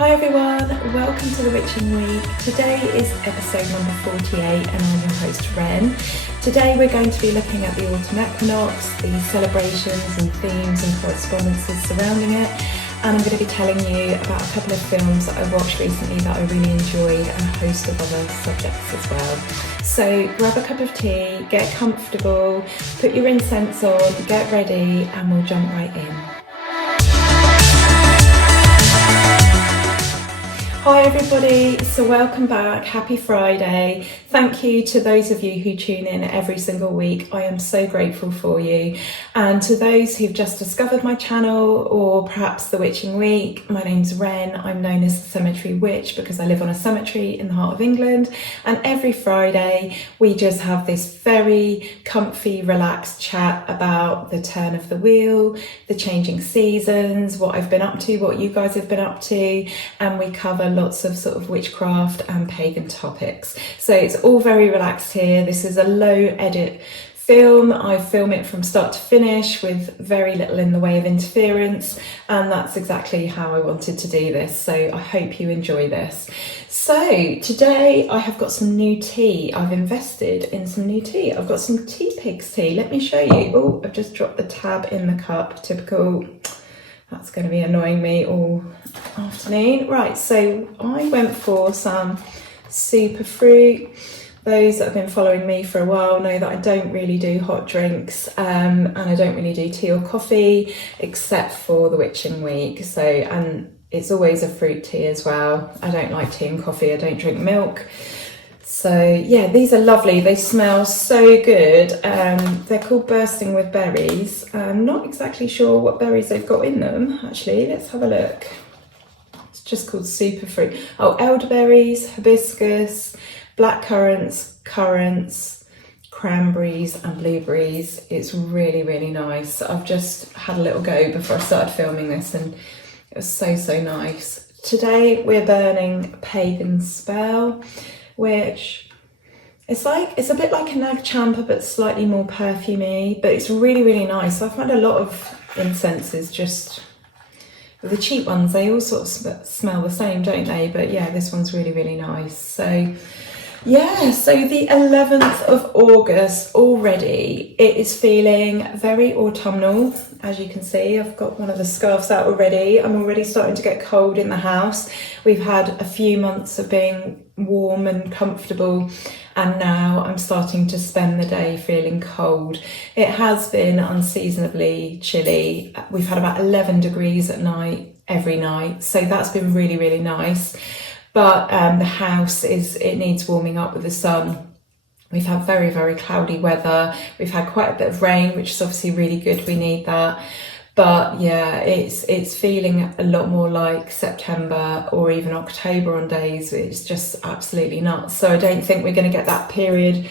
Hi everyone, welcome to the Witching Week. Today is episode number 48 and I'm your host Wren. Today we're going to be looking at the autumn equinox, the celebrations and themes and correspondences surrounding it, and I'm going to be telling you about a couple of films that I watched recently that I really enjoyed and a host of other subjects as well. So grab a cup of tea, get comfortable, put your incense on, get ready and we'll jump right in. Hi everybody, so welcome back, happy Friday. Thank you to those of you who tune in every single week. I am so grateful for you. And to those who've just discovered my channel or perhaps the Witching Week, my name's Wren. I'm known as the Cemetery Witch because I live on a cemetery in the heart of England. And every Friday we just have this very comfy, relaxed chat about the turn of the wheel, the changing seasons, what I've been up to, what you guys have been up to, and we cover lots of sort of witchcraft and pagan topics. So it's all very relaxed here. This is a low edit film. I film it from start to finish with very little in the way of interference, and that's exactly how I wanted to do this. So I hope you enjoy this. So today I have got some new tea. I've invested in some new tea. I've got some Tea Pigs tea. Let me show you. Oh, I've just dropped the tab in the cup. Typical. That's going to be annoying me all afternoon. Right, so I went for some super fruit. Those that have been following me for a while know that I don't really do hot drinks and I don't really do tea or coffee except for the Witching Week. So, and it's always a fruit tea as well. I don't like tea and coffee. I don't drink milk. So yeah, these are lovely. They smell so good. They're called Bursting with Berries. I'm not exactly sure what berries they've got in them, actually. Let's have a look. It's just called Super Fruit. Oh, elderberries, hibiscus, black currants, cranberries and blueberries. It's really, really nice. I've just had a little go before I started filming this and it was so, so nice. Today we're burning Pagan Spell, which it's a bit like a nag champa but slightly more perfumey, but it's really, really nice. I've had a lot of incenses, just the cheap ones, they all sort of smell the same, don't they? But yeah, this one's really, really nice. So yeah, so the 11th of August already, it is feeling very autumnal. As you can see, I've got one of the scarves out already. I'm already starting to get cold in the house. We've had a few months of being warm and comfortable, and now I'm starting to spend the day feeling cold. It has been unseasonably chilly. We've had about 11 degrees at night, every night. So that's been really, really nice. But the house it needs warming up with the sun. We've had very, very cloudy weather. We've had quite a bit of rain, which is obviously really good. We need that. But yeah, it's feeling a lot more like September or even October on days. It's just absolutely nuts. So I don't think we're going to get that period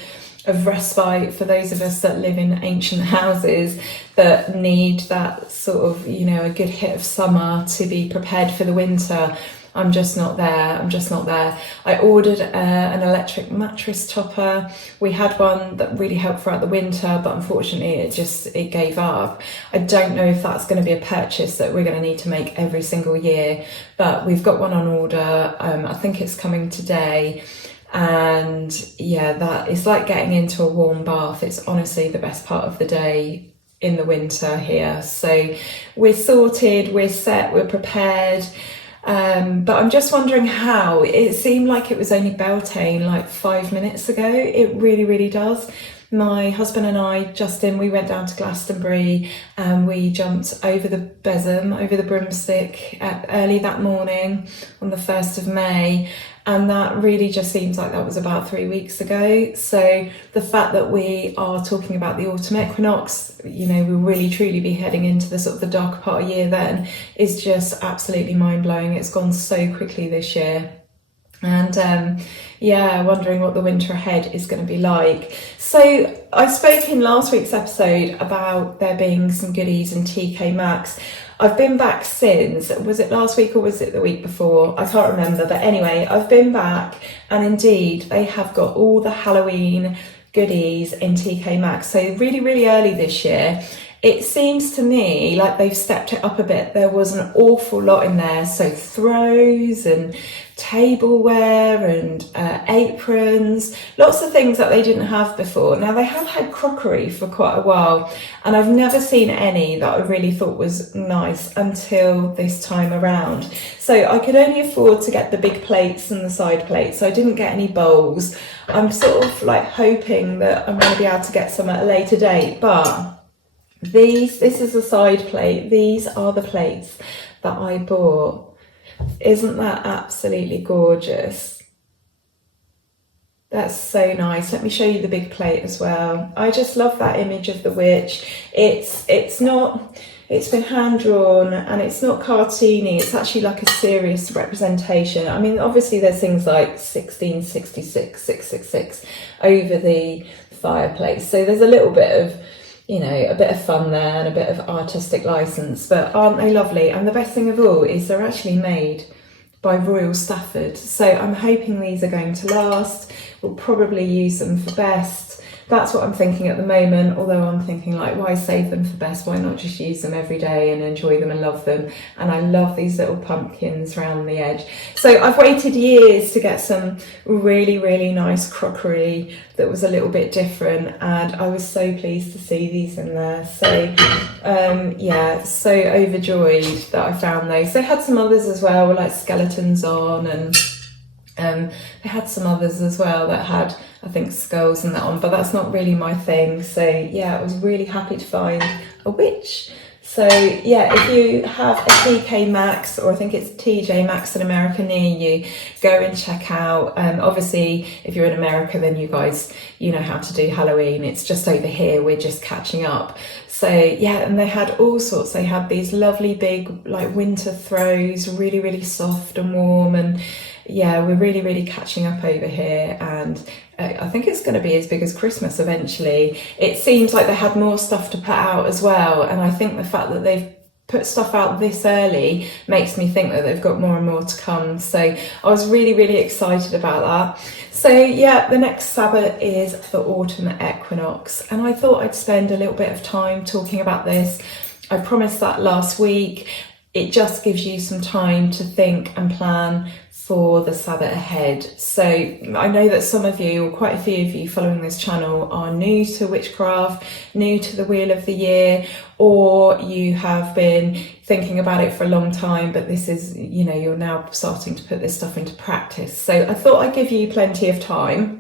of respite for those of us that live in ancient houses that need that sort of, a good hit of summer to be prepared for the winter. I'm just not there. I ordered an electric mattress topper. We had one that really helped throughout the winter, but unfortunately it gave up. I don't know if that's going to be a purchase that we're going to need to make every single year, but we've got one on order. I think it's coming today. And yeah, that is like getting into a warm bath. It's honestly the best part of the day in the winter here. So we're sorted, we're set, we're prepared. But I'm just wondering how. It seemed like it was only Beltane like 5 minutes ago. It really, really does. My husband and I, Justin, we went down to Glastonbury and we jumped over the besom, over the broomstick early that morning on the 1st of May. And that really just seems like that was about 3 weeks ago. So the fact that we are talking about the autumn equinox, we'll really truly be heading into the sort of the darker part of year then, is just absolutely mind-blowing. It's gone so quickly this year. And yeah, wondering what the winter ahead is going to be like. So I spoke in last week's episode about there being some goodies in TK Maxx. I've been back since, was it last week or was it the week before? I can't remember, but anyway, I've been back and indeed they have got all the Halloween goodies in TK Maxx. So really, really early this year, it seems to me like they've stepped it up a bit. There was an awful lot in there, so throws and tableware and aprons, lots of things that they didn't have before. Now they have had crockery for quite a while, and I've never seen any that I really thought was nice until this time around. So I could only afford to get the big plates and the side plates, so I didn't get any bowls. I'm sort of like hoping that I'm going to be able to get some at a later date, but this is a side plate. These are the plates that I bought. Isn't that absolutely gorgeous? That's so nice. Let me show you the big plate as well. I just love that image of the witch. It's been hand drawn and it's not cartoony. It's actually like a serious representation. I mean, obviously there's things like 1666, 666 over the fireplace. So there's a little bit of, you know, a bit of fun there and a bit of artistic license, but aren't they lovely? And the best thing of all is they're actually made by Royal Stafford. So I'm hoping these are going to last. We'll probably use them for best. That's what I'm thinking at the moment, although I'm thinking like, why save them for best? Why not just use them every day and enjoy them and love them? And I love these little pumpkins around the edge. So I've waited years to get some really, really nice crockery that was a little bit different, and I was so pleased to see these in there. So yeah, so overjoyed that I found those. They had some others as well, like skeletons on, and they had some others as well that had, I think, skulls and that on, but that's not really my thing. So yeah, I was really happy to find a witch. So yeah, if you have a TK Maxx, or I think it's TJ Maxx in America near you, go and check out. Obviously, if you're in America, then you guys, you know how to do Halloween. It's just over here, we're just catching up. So yeah, and they had all sorts. They had these lovely big like winter throws, really, really soft and warm, and yeah, we're really, really catching up over here, and I think it's going to be as big as Christmas eventually. It seems like they had more stuff to put out as well, and I think the fact that they've put stuff out this early makes me think that they've got more and more to come. So I was really, really excited about that. So yeah, the next Sabbath is the autumn equinox, and I thought I'd spend a little bit of time talking about this. I promised that last week. It just gives you some time to think and plan for the Sabbath ahead. So I know that some of you, or quite a few of you following this channel, are new to witchcraft, new to the Wheel of the Year, or you have been thinking about it for a long time, but this is, you know, you're now starting to put this stuff into practice. So I thought I'd give you plenty of time.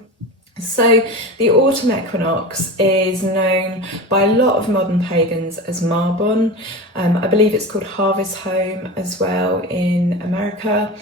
So the autumn equinox is known by a lot of modern pagans as Marbon. I believe it's called Harvest Home as well in America.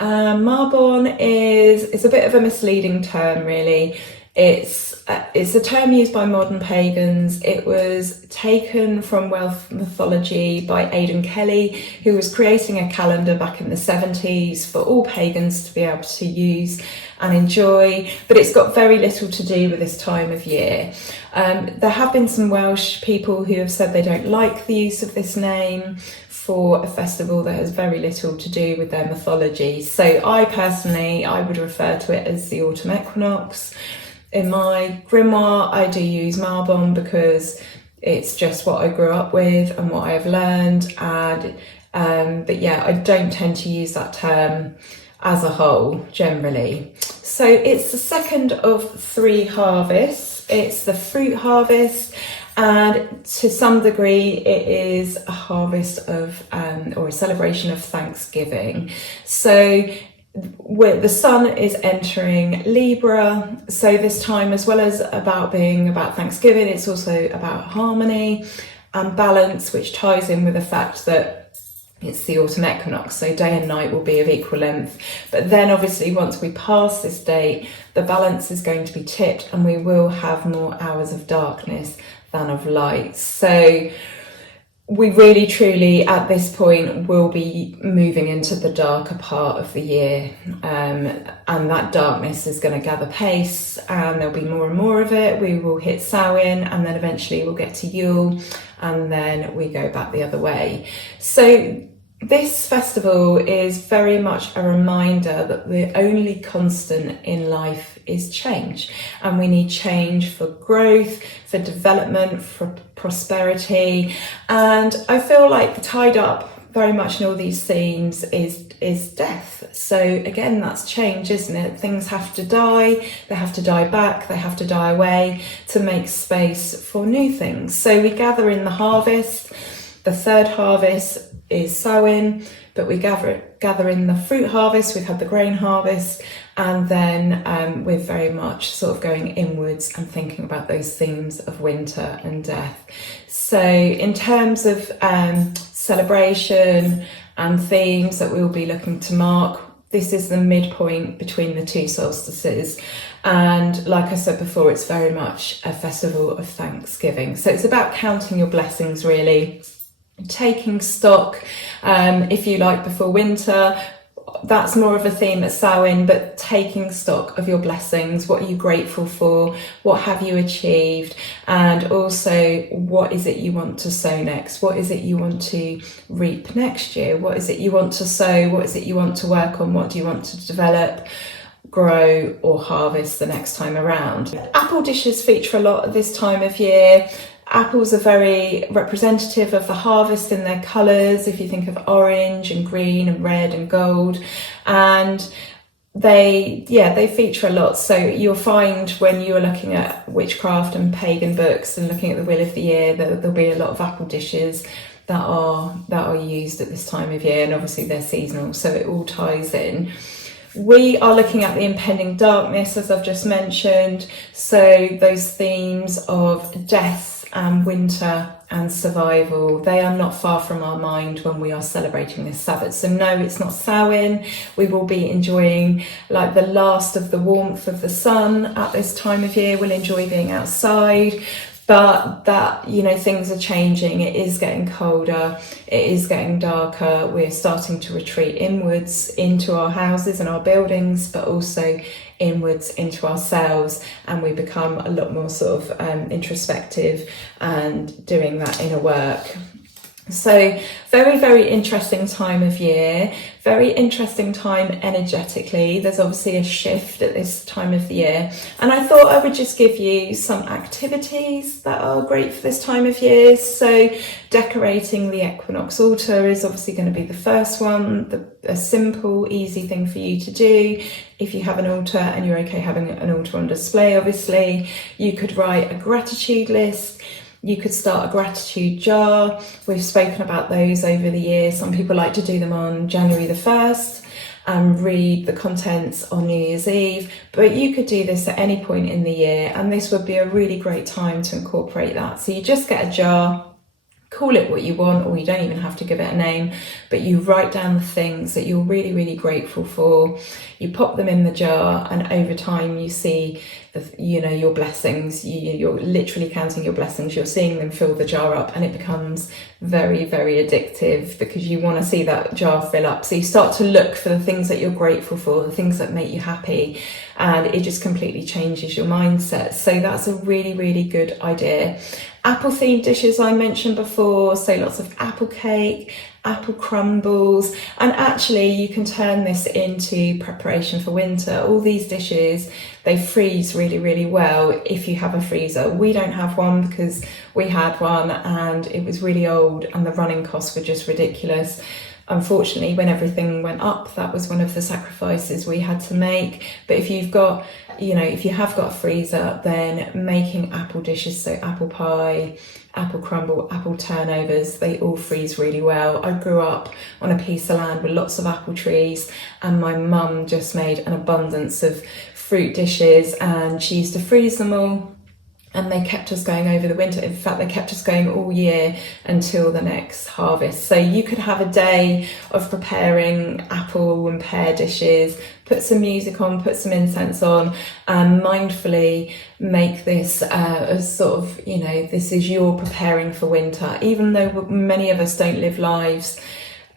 Marbon is a bit of a misleading term, really. It's a term used by modern pagans. It was taken from Welsh mythology by Aidan Kelly, who was creating a calendar back in the 70s for all pagans to be able to use and enjoy, but it's got very little to do with this time of year. There have been some Welsh people who have said they don't like the use of this name for a festival that has very little to do with their mythology. So I would refer to it as the autumn equinox. In my grimoire, I do use Marbon because it's just what I grew up with and what I have learned. And but yeah, I don't tend to use that term as a whole generally. So it's the second of 3 harvests. It's the fruit harvest, and to some degree it is a harvest of or a celebration of Thanksgiving. So the sun is entering Libra, so this time, as well as being about Thanksgiving, it's also about harmony and balance, which ties in with the fact that it's the autumn equinox, so day and night will be of equal length. But then obviously once we pass this date, the balance is going to be tipped and we will have more hours of darkness than of light. So we really truly at this point will be moving into the darker part of the year, and that darkness is going to gather pace, and there'll be more and more of it. We will hit Samhain, and then eventually we'll get to Yule, and then we go back the other way. So This festival is very much a reminder that the only constant in life is change, and we need change for growth, for development, for prosperity. And I feel like tied up very much in all these themes is death. So again, that's change, isn't it? Things have to die, they have to die back, they have to die away to make space for new things. So we gather in the harvest. The third harvest is sowing, but we gather in the fruit harvest. We've had the grain harvest, and then we're very much sort of going inwards and thinking about those themes of winter and death. So in terms of celebration and themes that we'll be looking to mark, this is the midpoint between the two solstices. And like I said before, it's very much a festival of Thanksgiving. So it's about counting your blessings, really. Taking stock, if you like, before winter. That's more of a theme at Samhain, but taking stock of your blessings. What are you grateful for? What have you achieved? And also, what is it you want to sow next? What is it you want to reap next year? What is it you want to sow? What is it you want to work on? What do you want to develop, grow, or harvest the next time around? Apple dishes feature a lot at this time of year. Apples are very representative of the harvest in their colours, if you think of orange and green and red and gold, and they feature a lot. So you'll find when you're looking at witchcraft and pagan books and looking at the Wheel of the Year that there'll be a lot of apple dishes that are used at this time of year, and obviously they're seasonal, so it all ties in. We are looking at the impending darkness, as I've just mentioned, so those themes of death and winter and survival, they are not far from our mind when we are celebrating this Sabbath. So no, it's not Samhain. We will be enjoying like the last of the warmth of the sun at this time of year. We'll enjoy being outside, but that, you know, things are changing. It is getting colder, it is getting darker. We're starting to retreat inwards into our houses and our buildings, but also inwards into ourselves, and we become a lot more sort of introspective and doing that inner work. So very, very interesting time of year, very interesting time energetically. There's obviously a shift at this time of the year, and I thought I would just give you some activities that are great for this time of year. So decorating the equinox altar is obviously going to be the first one, a simple, easy thing for you to do. If you have an altar and you're okay having an altar on display, obviously, you could write a gratitude list. You could start a gratitude jar. We've spoken about those over the years. Some people like to do them on January the 1st and read the contents on New Year's Eve, but you could do this at any point in the year, and this would be a really great time to incorporate that. So you just get a jar, call it what you want, or you don't even have to give it a name, but you write down the things that you're really, really grateful for. You pop them in the jar, and over time you see your blessings. You're literally counting your blessings. You're seeing them fill the jar up, and it becomes very, very addictive because you want to see that jar fill up. So you start to look for the things that you're grateful for, the things that make you happy, and it just completely changes your mindset. So that's a really, really good idea. Apple themed dishes I mentioned before, so lots of apple cake, apple crumbles, and actually you can turn this into preparation for winter. All these dishes, they freeze really, really well if you have a freezer. We don't have one because we had one and it was really old and the running costs were just ridiculous. Unfortunately, when everything went up, that was one of the sacrifices we had to make. But if you've got, if you have got a freezer, then making apple dishes, so apple pie, apple crumble, apple turnovers, they all freeze really well. I grew up on a piece of land with lots of apple trees, and my mum just made an abundance of fruit dishes, and she used to freeze them all. And they kept us going over the winter. In fact, they kept us going all year until the next harvest. So you could have a day of preparing apple and pear dishes, put some music on, put some incense on, and mindfully make this a sort of, this is your preparing for winter. Even though many of us don't live lives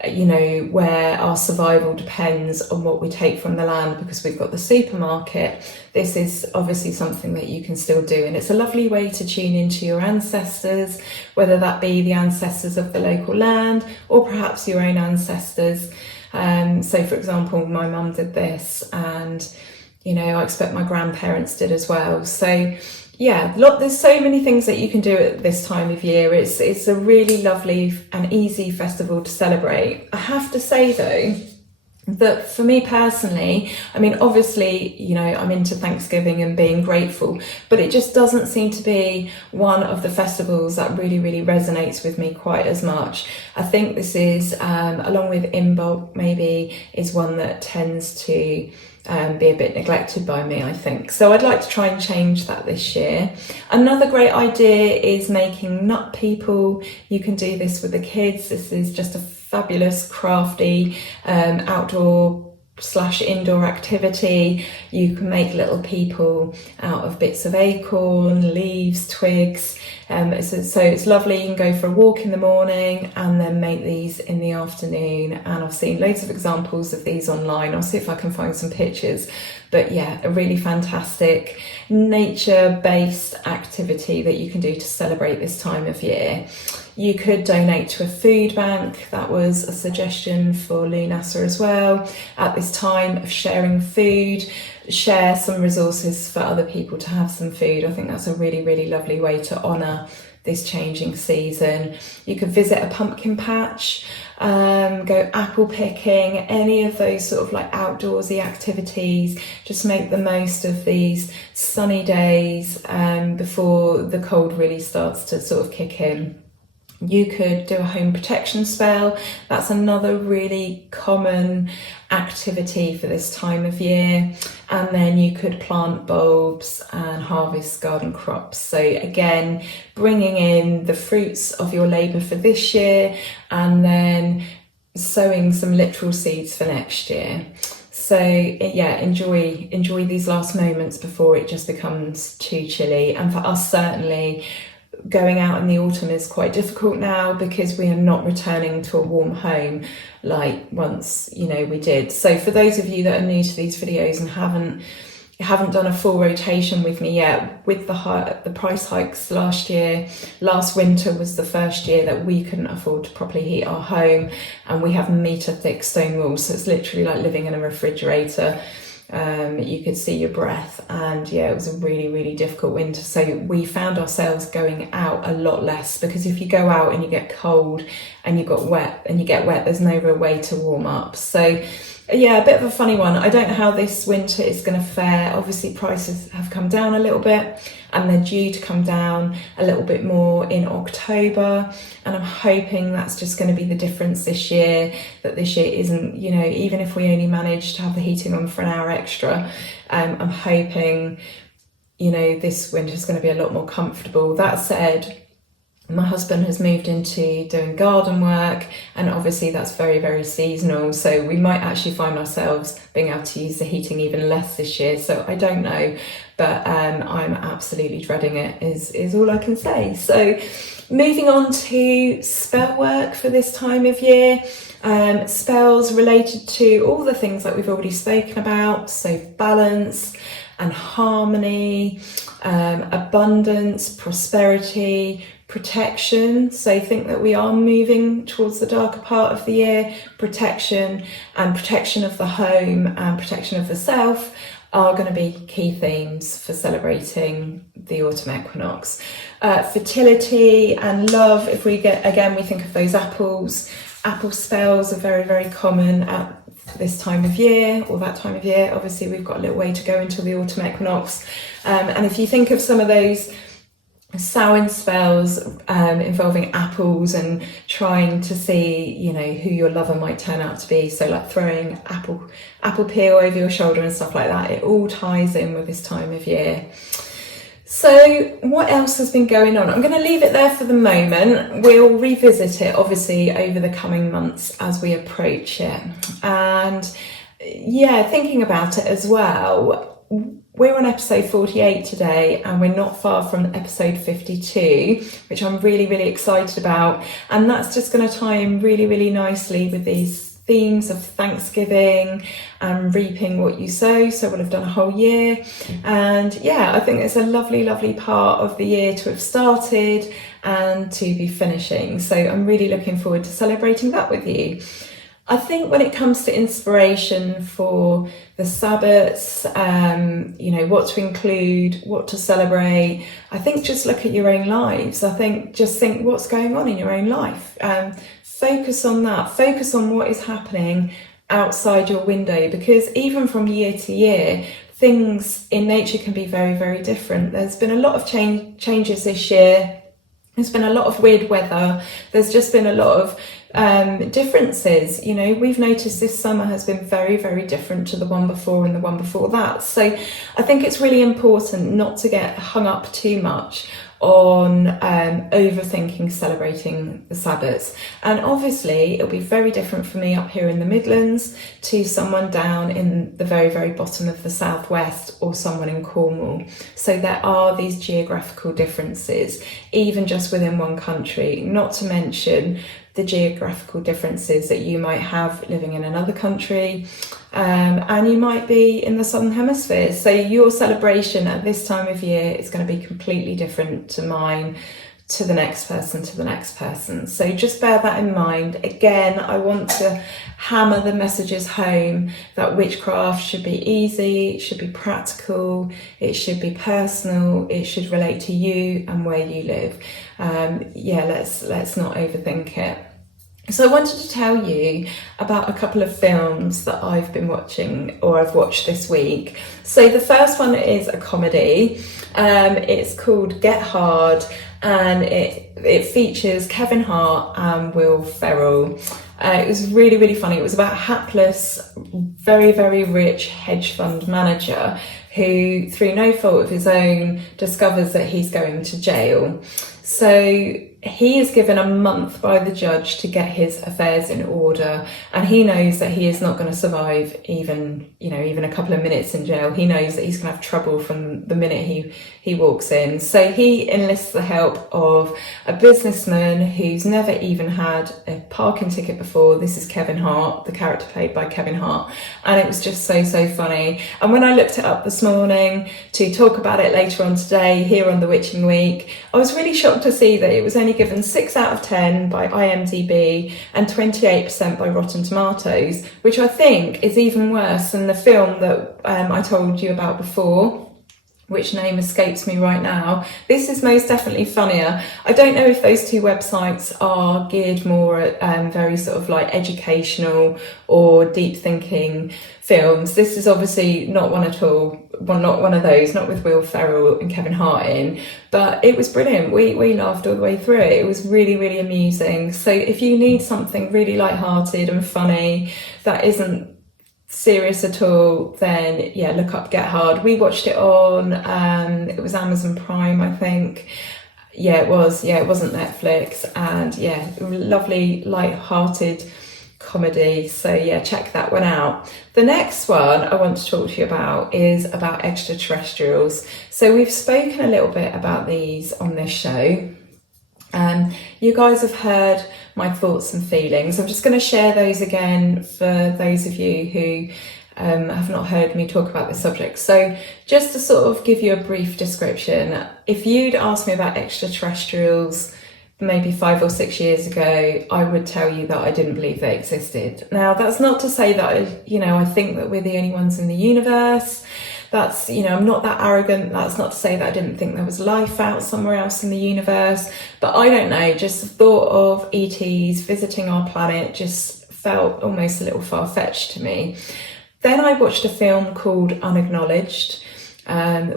you know, where our survival depends on what we take from the land because we've got the supermarket, this is obviously something that you can still do. And it's a lovely way to tune into your ancestors, whether that be the ancestors of the local land or perhaps your own ancestors. So for example, my mum did this, and, you know, I expect my grandparents did as well. So yeah, there's so many things that you can do at this time of year. It's a really lovely and easy festival to celebrate. I have to say though, that for me personally, I mean, obviously, you know, I'm into Thanksgiving and being grateful, but it just doesn't seem to be one of the festivals that really, really resonates with me quite as much. I think this is, along with Imbolc maybe, is one that tends to be a bit neglected by me, I think. So I'd like to try and change that this year. Another great idea is making nut people. You can do this with the kids. This is just a fabulous, crafty, outdoor/indoor activity. You can make little people out of bits of acorn, leaves, twigs. So it's lovely. You can go for a walk in the morning and then make these in the afternoon. And I've seen loads of examples of these online. I'll see if I can find some pictures. But yeah, a really fantastic nature-based activity that you can do to celebrate this time of year. You could donate to a food bank. That was a suggestion for Lunasa as well. At this time of sharing food, share some resources for other people to have some food. I think that's a really, really lovely way to honour this changing season. You could visit a pumpkin patch, go apple picking, any of those sort of like outdoorsy activities. Just make the most of these sunny days before the cold really starts to sort of kick in. You could do a home protection spell. That's another really common activity for this time of year. And then you could plant bulbs and harvest garden crops. So again, bringing in the fruits of your labour for this year and then sowing some literal seeds for next year. So yeah, enjoy these last moments before it just becomes too chilly. And for us, certainly, going out in the autumn is quite difficult now because we are not returning to a warm home like once, you know, we did. So for those of you that are new to these videos and haven't done a full rotation with me yet, with the price hikes last winter was the first year that we couldn't afford to properly heat our home, and we have metre thick stone walls, so it's literally like living in a refrigerator. You could see your breath, and yeah, it was a really, really difficult winter. So we found ourselves going out a lot less, because if you go out and you get cold and you get wet, there's no real way to warm up. So yeah, a bit of a funny one. I don't know how this winter is going to fare. Obviously prices have come down a little bit and they're due to come down a little bit more in October, and I'm hoping that's just going to be the difference this year, that this year isn't, you know, even if we only manage to have the heating on for an hour extra, I'm hoping, you know, this winter is going to be a lot more comfortable. That said, my husband has moved into doing garden work, and obviously that's very, very seasonal. So we might actually find ourselves being able to use the heating even less this year. So I don't know, but I'm absolutely dreading it is all I can say. So moving on to spell work for this time of year. Spells related to all the things that we've already spoken about. So balance and harmony, abundance, prosperity, protection. So think that we are moving towards the darker part of the year. Protection and protection of the home and protection of the self are going to be key themes for celebrating the autumn equinox. Fertility and love, if we think of those apples. Apple spells are very, very common at this time of year, or that time of year. Obviously we've got a little way to go until the autumn equinox, and if you think of some of those Samhain spells involving apples and trying to see, you know, who your lover might turn out to be, so like throwing apple peel over your shoulder and stuff like that, it all ties in with this time of year. So what else has been going on? I'm going to leave it there for the moment. We'll revisit it obviously over the coming months as we approach it. And yeah, thinking about it as well, we're on episode 48 today, and we're not far from episode 52, which I'm really, really excited about. And that's just going to tie in really, really nicely with these themes of Thanksgiving and reaping what you sow. So we'll have done a whole year. And yeah, I think it's a lovely, lovely part of the year to have started and to be finishing. So I'm really looking forward to celebrating that with you. I think when it comes to inspiration for the Sabbats, what to include, what to celebrate, I think just look at your own lives. I think just think what's going on in your own life. Focus on that. Focus on what is happening outside your window, because even from year to year, things in nature can be very, very different. There's been a lot of changes this year. There's been a lot of weird weather. There's just been a lot of differences. We've noticed this summer has been very, very different to the one before and the one before that. So I think it's really important not to get hung up too much on overthinking celebrating the Sabbats. And obviously it'll be very different for me up here in the Midlands to someone down in the very, very bottom of the southwest, or someone in Cornwall. So there are these geographical differences, even just within one country, not to mention the geographical differences that you might have living in another country, and you might be in the Southern Hemisphere. So your celebration at this time of year is going to be completely different to mine, to the next person, to the next person. So just bear that in mind. Again, I want to hammer the messages home that witchcraft should be easy, it should be practical, it should be personal, it should relate to you and where you live. Let's not overthink it. So I wanted to tell you about a couple of films that I've been watching, or I've watched this week. So the first one is a comedy. It's called Get Hard, and it features Kevin Hart and Will Ferrell. It was really, really funny. It was about a hapless, very, very rich hedge fund manager who, through no fault of his own, discovers that he's going to jail. So he is given a month by the judge to get his affairs in order, and he knows that he is not going to survive even a couple of minutes in jail. He knows that he's going to have trouble from the minute he walks in. So he enlists the help of a businessman who's never even had a parking ticket before. This is Kevin Hart, the character played by Kevin Hart, and it was just so funny. And when I looked it up this morning to talk about it later on today here on the Witching Week, I was really shocked to see that it was only given 6 out of 10 by IMDb and 28% by Rotten Tomatoes, which I think is even worse than the film that I told you about before, which name escapes me right now. This is most definitely funnier. I don't know if those two websites are geared more at very sort of like educational or deep thinking films. This is obviously not one at all. Well, not one of those, not with Will Ferrell and Kevin Hart in, but it was brilliant. We laughed all the way through it. It was really, really amusing. So if you need something really lighthearted and funny that isn't serious at all, then yeah, look up Get Hard. We watched it on it was Amazon Prime, I think. It wasn't Netflix. And yeah, lovely light-hearted comedy. So yeah, check that one out. The next one I want to talk to you about is about extraterrestrials. So we've spoken a little bit about these on this show. You guys have heard my thoughts and feelings. I'm just going to share those again for those of you who have not heard me talk about this subject. So just to sort of give you a brief description, if you'd asked me about extraterrestrials maybe 5 or 6 years ago, I would tell you that I didn't believe they existed. Now, that's not to say that I think that we're the only ones in the universe. That's, I'm not that arrogant. That's not to say that I didn't think there was life out somewhere else in the universe. But I don't know, just the thought of ETs visiting our planet just felt almost a little far-fetched to me. Then I watched a film called Unacknowledged,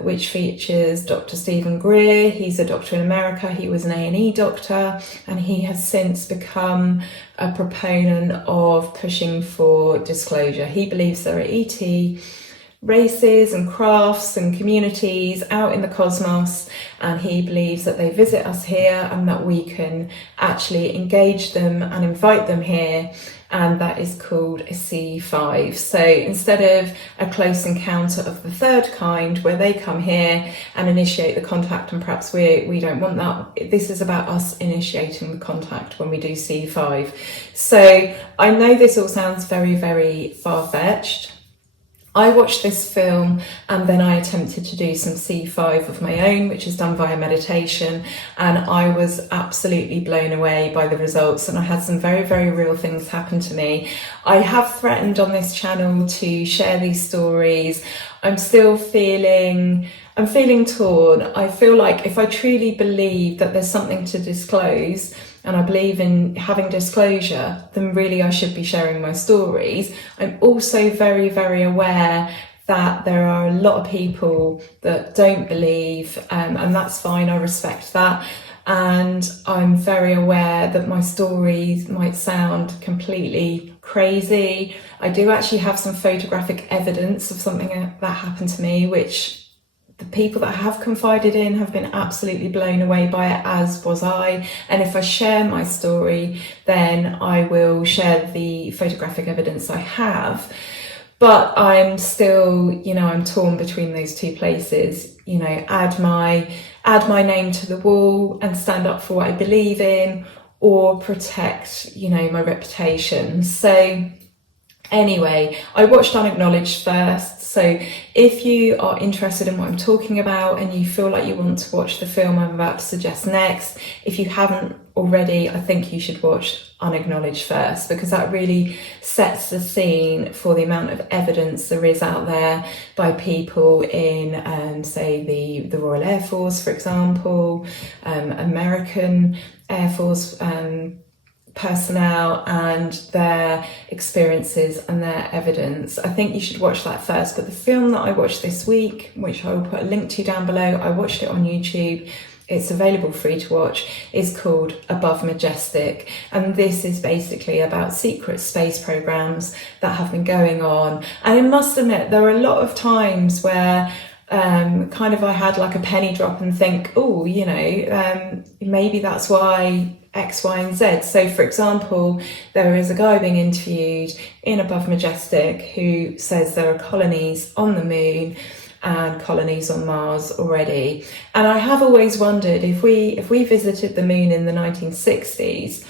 which features Dr. Stephen Greer. He's a doctor in America. He was an A&E doctor, and he has since become a proponent of pushing for disclosure. He believes there are ET races and crafts and communities out in the cosmos, and he believes that they visit us here and that we can actually engage them and invite them here and that is called a C5. So instead of a close encounter of the third kind, where they come here and initiate the contact, and perhaps we don't want that, this is about us initiating the contact when we do C5. So I know this all sounds very, very far-fetched. I watched this film and then I attempted to do some C5 of my own, which is done via meditation, and I was absolutely blown away by the results, and I had some very, very real things happen to me. I have threatened on this channel to share these stories. I'm feeling torn. I feel like if I truly believe that there's something to disclose, and I believe in having disclosure, then really I should be sharing my stories. I'm also very, very aware that there are a lot of people that don't believe, and that's fine, I respect that. And I'm very aware that my stories might sound completely crazy. I do actually have some photographic evidence of something that happened to me, which the people that have confided in have been absolutely blown away by it, as was I. And if I share my story, then I will share the photographic evidence I have. But I'm still, I'm torn between those two places. Add my name to the wall and stand up for what I believe in, or protect, my reputation. So anyway, I watched Unacknowledged first. So if you are interested in what I'm talking about and you feel like you want to watch the film I'm about to suggest next, if you haven't already, I think you should watch Unacknowledged first, because that really sets the scene for the amount of evidence there is out there by people in, say, the Royal Air Force, for example, American Air Force personnel, and their experiences and their evidence. I think you should watch that first. But the film that I watched this week, which I will put a link to down below, I watched it on YouTube, it's available free to watch, is called Above Majestic, and this is basically about secret space programs that have been going on. And I must admit, there are a lot of times where I had like a penny drop and think, oh, maybe that's why X, Y, and Z. So for example, there is a guy being interviewed in Above Majestic who says there are colonies on the moon and colonies on Mars already. And I have always wondered, if we visited the moon in the 1960s,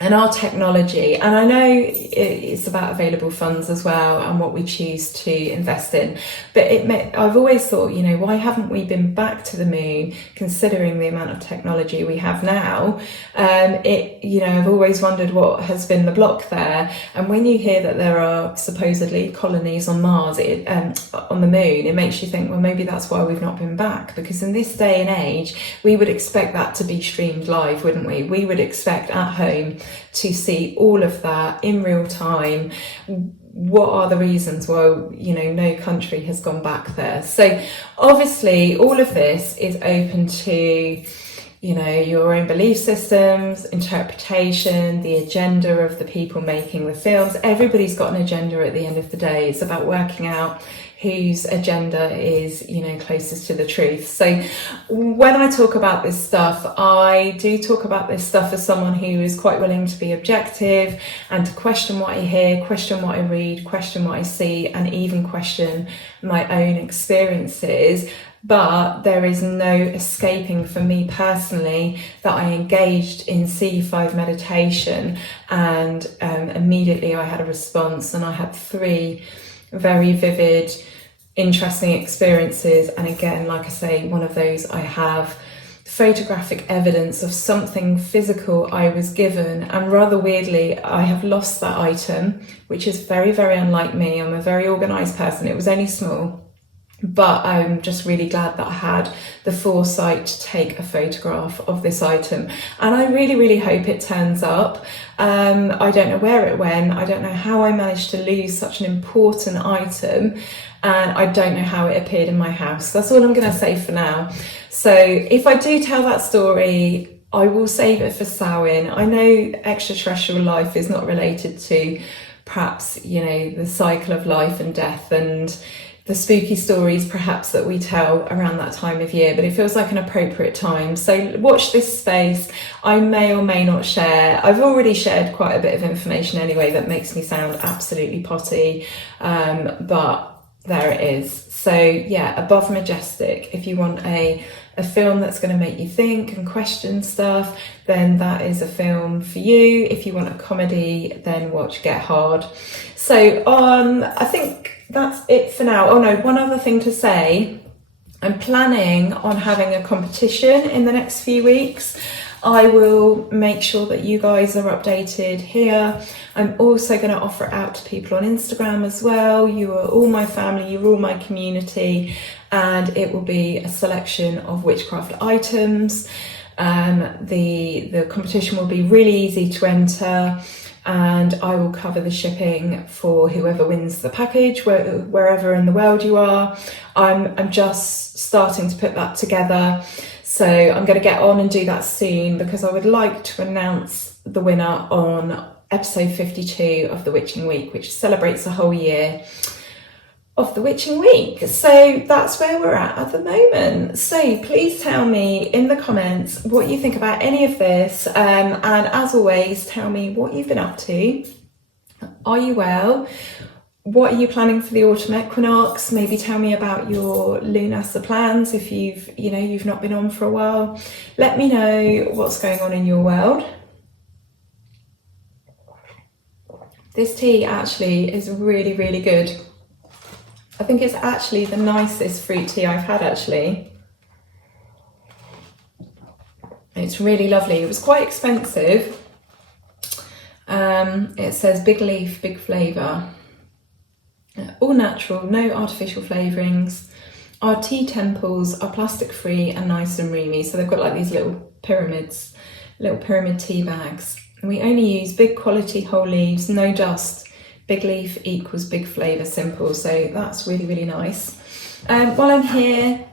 and our technology, and I know it's about available funds as well and what we choose to invest in, but I've always thought, why haven't we been back to the moon, considering the amount of technology we have now? I've always wondered what has been the block there. And when you hear that there are supposedly colonies on Mars, on the moon, it makes you think, well, maybe that's why we've not been back, because in this day and age, we would expect that to be streamed live, wouldn't we? We would expect at home to see all of that in real time. What are the reasons why, no country has gone back there? So obviously all of this is open to, your own belief systems, interpretation, the agenda of the people making the films. Everybody's got an agenda at the end of the day. It's about working out whose agenda is, closest to the truth. So when I talk about this stuff, I do talk about this stuff as someone who is quite willing to be objective and to question what I hear, question what I read, question what I see, and even question my own experiences. But there is no escaping for me personally that I engaged in C5 meditation, and immediately I had a response, and I had 3 very vivid, interesting experiences. And again, like I say, one of those, I have photographic evidence of something physical I was given, and rather weirdly, I have lost that item, which is very, very unlike me. I'm a very organized person. It was only small, but I'm just really glad that I had the foresight to take a photograph of this item, and I really, really hope it turns up. I don't know where it went. I don't know how I managed to lose such an important item, and I don't know how it appeared in my house. That's all I'm going to say for now. So if I do tell that story, I will save it for Samhain. I know extraterrestrial life is not related to perhaps, you know, the cycle of life and death and the spooky stories perhaps that we tell around that time of year, but it feels like an appropriate time. So watch this space. I may or may not share. I've already shared quite a bit of information anyway that makes me sound absolutely potty, but there it is. So yeah, Above Majestic. If you want a film that's going to make you think and question stuff, then that is a film for you. If you want a comedy, then watch Get Hard. So I think that's it for now. Oh no, one other thing to say. I'm planning on having a competition in the next few weeks. I will make sure that you guys are updated here. I'm also going to offer it out to people on Instagram as well. You are all my family, you're all my community, and it will be a selection of witchcraft items. The competition will be really easy to enter, and I will cover the shipping for whoever wins the package, wherever in the world you are. I'm just starting to put that together, so I'm going to get on and do that soon, because I would like to announce the winner on episode 52 of the Witching Week, which celebrates the whole year of the Witching Week. So that's where we're at the moment. So please tell me in the comments what you think about any of this, and as always, tell me what you've been up to. Are you well? What are you planning for the autumn equinox? Maybe tell me about your Lunasa plans if you've not been on for a while. Let me know what's going on in your world. This tea actually is really, really good. I think it's actually the nicest fruit tea I've had, actually. It's really lovely. It was quite expensive. It says big leaf, big flavour. All natural, no artificial flavourings. Our tea temples are plastic free and nice and roomy. So they've got like these little pyramids, little pyramid tea bags. We only use big quality whole leaves, no dust. Big leaf equals big flavour, simple. So that's really, really nice. While I'm here,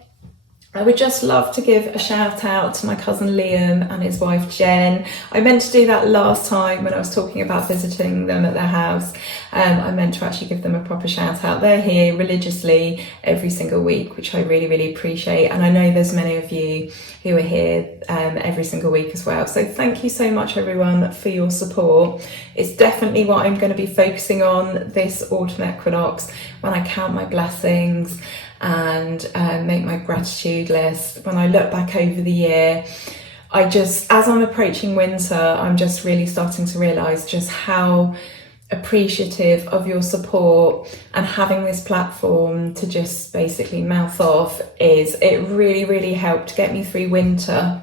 I would just love to give a shout out to my cousin Liam and his wife Jen. I meant to do that last time when I was talking about visiting them at their house. I meant to actually give them a proper shout out. They're here religiously every single week, which I really, really appreciate. And I know there's many of you who are here every single week as well. So thank you so much, everyone, for your support. It's definitely what I'm going to be focusing on this autumn equinox, when I count my blessings and make my gratitude list. When I look back over the year, as I'm approaching winter, I'm just really starting to realise just how appreciative of your support, and having this platform to just basically mouth off it really, really helped get me through winter.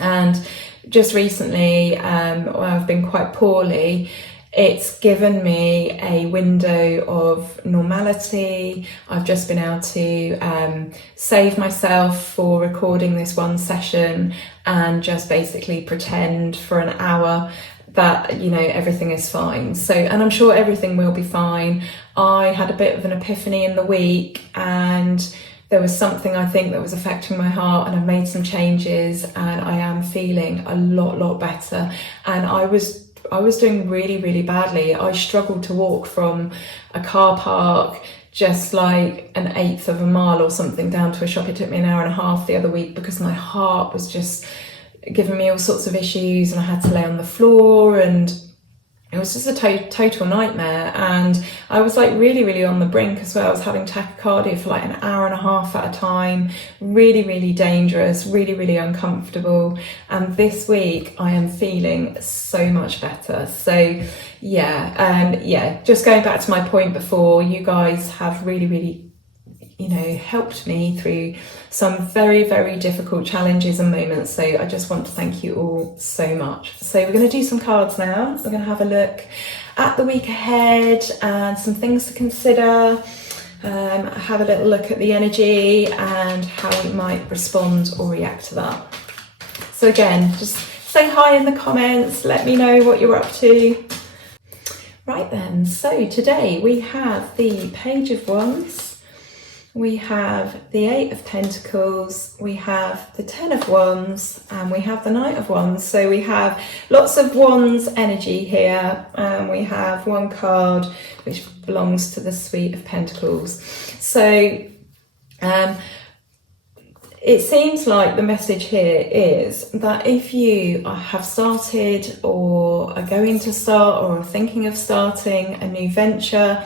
And just recently, I've been quite poorly. It's given me a window of normality. I've just been able to save myself for recording this one session and just basically pretend for an hour that, everything is fine. So, and I'm sure everything will be fine. I had a bit of an epiphany in the week, and there was something I think that was affecting my heart, and I've made some changes, and I am feeling a lot better. And I was doing really, really badly. I struggled to walk from a car park just like an eighth of a mile or something down to a shop. It took me an hour and a half the other week because my heart was just giving me all sorts of issues, and I had to lay on the floor, and it was just a total nightmare. And I was like really, really on the brink as well. I was having tachycardia for like an hour and a half at a time. Really, really dangerous, really, really uncomfortable. And this week I am feeling so much better. So just going back to my point before, you guys have really, really helped me through some very, very difficult challenges and moments. So I just want to thank you all so much. So we're going to do some cards now. We're going to have a look at the week ahead and some things to consider. Have a little look at the energy and how we might respond or react to that. So again, just say hi in the comments. Let me know what you're up to. Right then, so today we have the Page of Wands. we have the Eight of Pentacles, we have the Ten of Wands, and we have the Knight of Wands. So we have lots of Wands energy here, and we have one card which belongs to the Suite of Pentacles. So it seems like the message here is that if you have started or are going to start or are thinking of starting a new venture,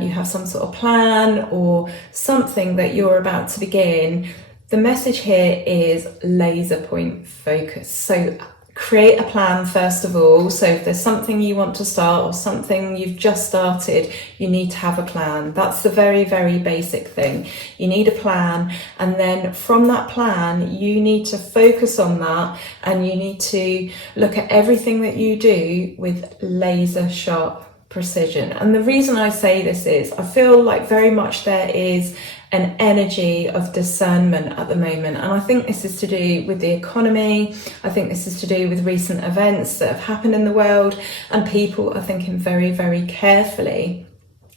you have some sort of plan or something that you're about to begin, the message here is laser point focus. So create a plan first of all. So if there's something you want to start or something you've just started, you need to have a plan. That's the very, very basic thing. You need a plan, and then from that plan you need to focus on that, and you need to look at everything that you do with laser sharp precision. And the reason I say this is I feel like very much there is an energy of discernment at the moment, and I think this is to do with the economy. I think this is to do with recent events that have happened in the world, and people are thinking very, very carefully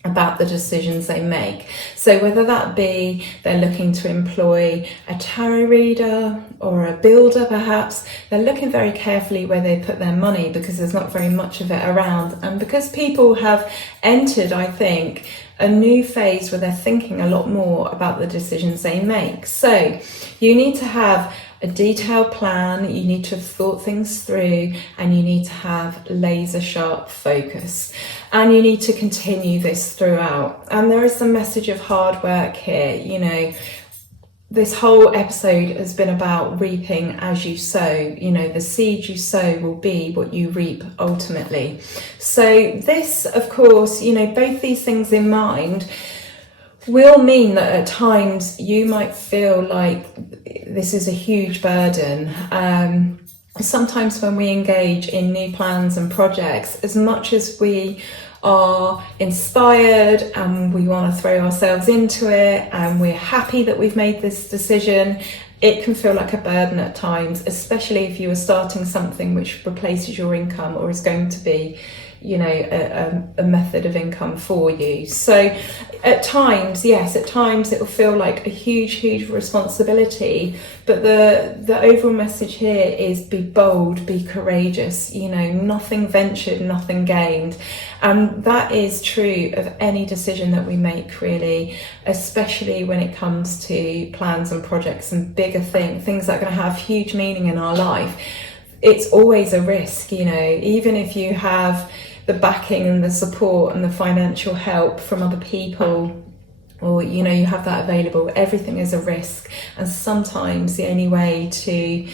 about the decisions they make. So whether that be they're looking to employ a tarot reader or a builder, perhaps, they're looking very carefully where they put their money, because there's not very much of it around, and because people have entered, I think, a new phase where they're thinking a lot more about the decisions they make. So you need to have a detailed plan, you need to have thought things through, and you need to have laser sharp focus, and you need to continue this throughout. And there is a message of hard work here. You know, this whole episode has been about reaping as you sow. You know, the seed you sow will be what you reap ultimately. So this, of course, you know, both these things in mind will mean that at times you might feel like this is a huge burden. Sometimes when we engage in new plans and projects, as much as we are inspired and we want to throw ourselves into it and we're happy that we've made this decision, it can feel like a burden at times, especially if you are starting something which replaces your income or is going to be, you know, a method of income for you. So at times, yes, at times it will feel like a huge responsibility, but the overall message here is be bold, be courageous. You know, nothing ventured, nothing gained. And that is true of any decision that we make, really, especially when it comes to plans and projects and bigger things that are going to have huge meaning in our life. It's always a risk, you know, even if you have the backing and the support and the financial help from other people, or, you know, you have that available, everything is a risk. And sometimes the only way to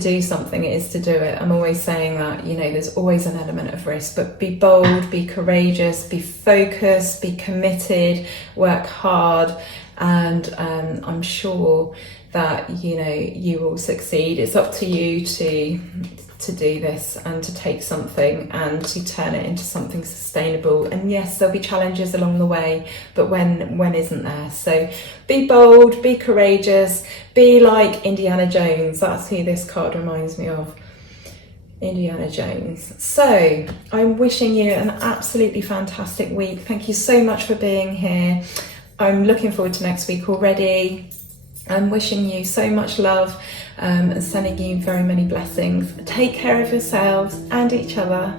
do something is to do it. I'm always saying that, you know, there's always an element of risk, but be bold, be courageous, be focused, be committed, work hard, and I'm sure that, you know, you will succeed. It's up to you to do this and to take something and to turn it into something sustainable. And yes, there'll be challenges along the way, but when isn't there? So be bold, be courageous, be like Indiana Jones. That's who this card reminds me of, Indiana Jones. So I'm wishing you an absolutely fantastic week. Thank you so much for being here. I'm looking forward to next week already. I'm wishing you so much love and sending you very many blessings. Take care of yourselves and each other.